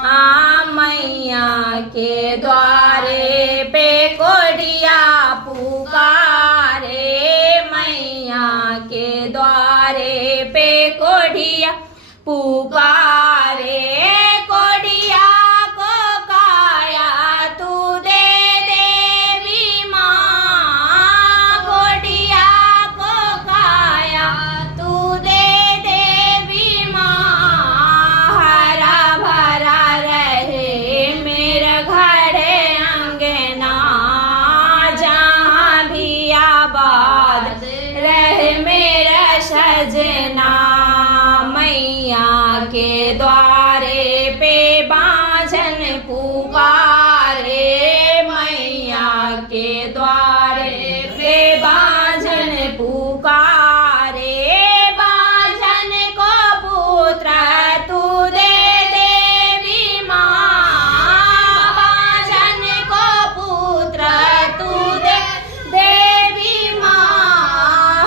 मैया के द्वारे पे कोढ़िया पुकारे, मैया के द्वारे पे कोढ़िया पुकारे। कोढ़िया को काया तू दे देवी माँ, कोढ़िया को काया तू दे देवी माँ। हरा भरा रहे मेरा घर अंगना, जहाँ भी आबाद रहे मेरा सजना। मैया के द्वारे पे बाँझन पुकारे, मैया के द्वारे पे बाँझन पुकारे। बाँझन को पुत्र तू दे देवी माँ, बाँझन को पुत्र तू दे देवी माँ।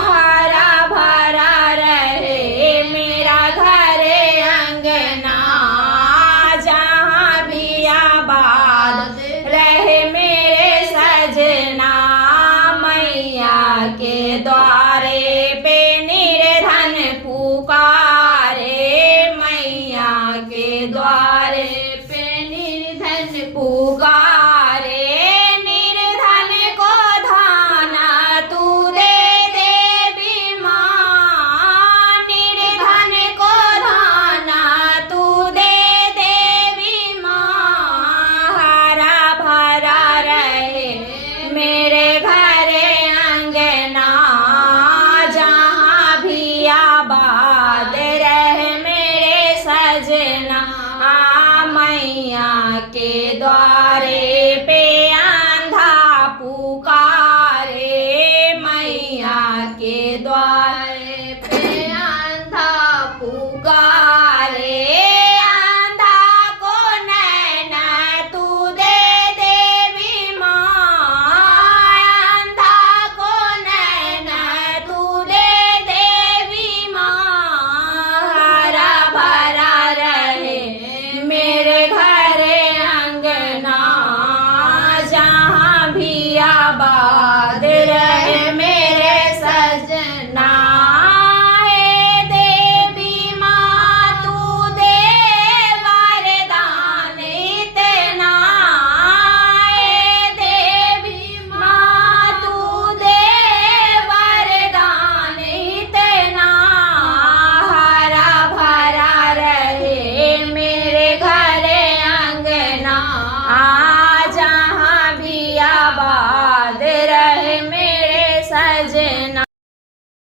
हरा भरा रहे मेरा घर अंगना, जहाँ भी आबाद रहे मेरे सजना। मैया के द्वारे पे निर्धन पुकारे, मैया के द्वारे पे निर्धन पुकारे। निर्धन को धाना तू दे देवी माँ, निर्धन को धाना तू दे देवी माँ। हरा भरा रहे मेरे घर अंगना, जहाँ भी आबाद रहे मेरे सजना। मैया के द्वारे